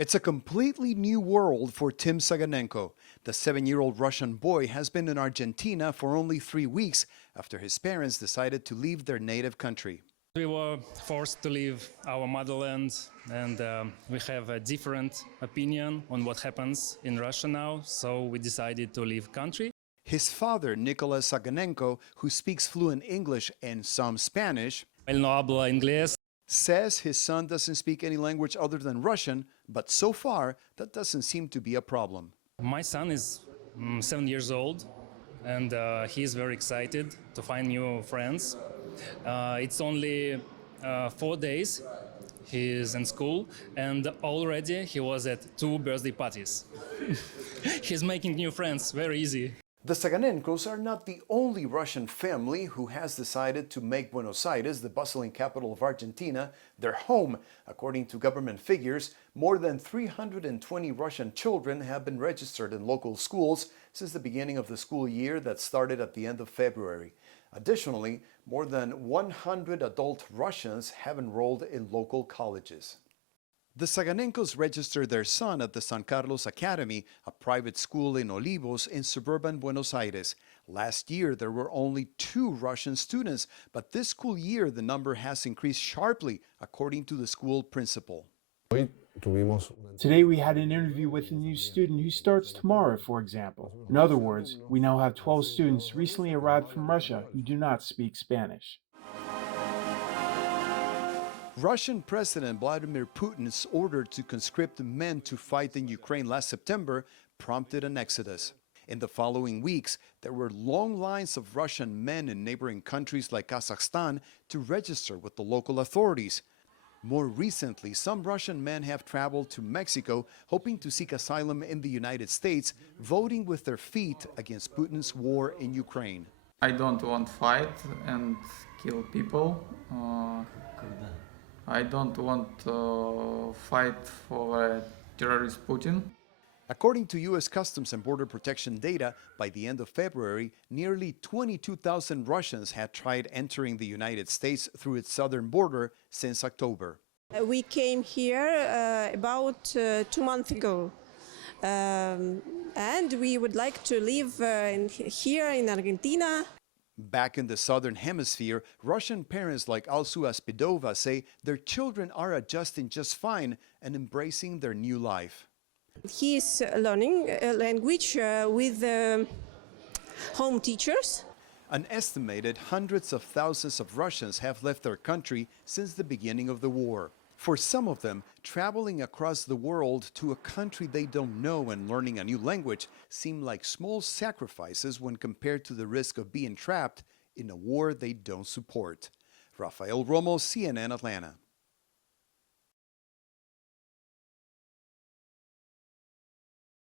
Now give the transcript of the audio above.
It's a completely new world for Tim Saganenko. The 7-year-old Russian boy has been in Argentina for only 3 weeks after his parents decided to leave their native country. We were forced to leave our motherland, and we have a different opinion on what happens in Russia now, so we decided to leave country. His father, Nicholas Saganenko, who speaks fluent English and some Spanish, Él no habla inglés. says his son doesn't speak any language other than Russian, but so far that doesn't seem to be a problem. My son is 7 years old, and he's very excited to find new friends. It's only 4 days he's in school, and already he was at 2 birthday parties. He's making new friends very easy. The Saganenkos are not the only Russian family who has decided to make Buenos Aires, the bustling capital of Argentina, their home. According to government figures, more than 320 Russian children have been registered in local schools since the beginning of the school year that started at the end of February. Additionally, more than 100 adult Russians have enrolled in local colleges. The Saganenkos registered their son at the San Carlos Academy, a private school in Olivos in suburban Buenos Aires. Last year, there were only 2 Russian students, but this school year the number has increased sharply, according to the school principal. Today we had an interview with a new student who starts tomorrow, for example. In other words, we now have 12 students recently arrived from Russia who do not speak Spanish. Russian President Vladimir Putin's order to conscript men to fight in Ukraine last September prompted an exodus. In the following weeks, there were long lines of Russian men in neighboring countries like Kazakhstan to register with the local authorities. More recently, some Russian men have traveled to Mexico hoping to seek asylum in the United States, voting with their feet against Putin's war in Ukraine. I don't want to fight and kill people. I don't want to fight for terrorist Putin. According to U.S. Customs and Border Protection data, by the end of February, nearly 22,000 Russians had tried entering the United States through its southern border since October. We came here about 2 months ago, and we would like to live here in Argentina. Back in the southern hemisphere, Russian parents like Alsu Aspidova say their children are adjusting just fine and embracing their new life. He is learning a language with home teachers. An estimated hundreds of thousands of Russians have left their country since the beginning of the war. For some of them, traveling across the world to a country they don't know and learning a new language seem like small sacrifices when compared to the risk of being trapped in a war they don't support. Rafael Romo, CNN Atlanta.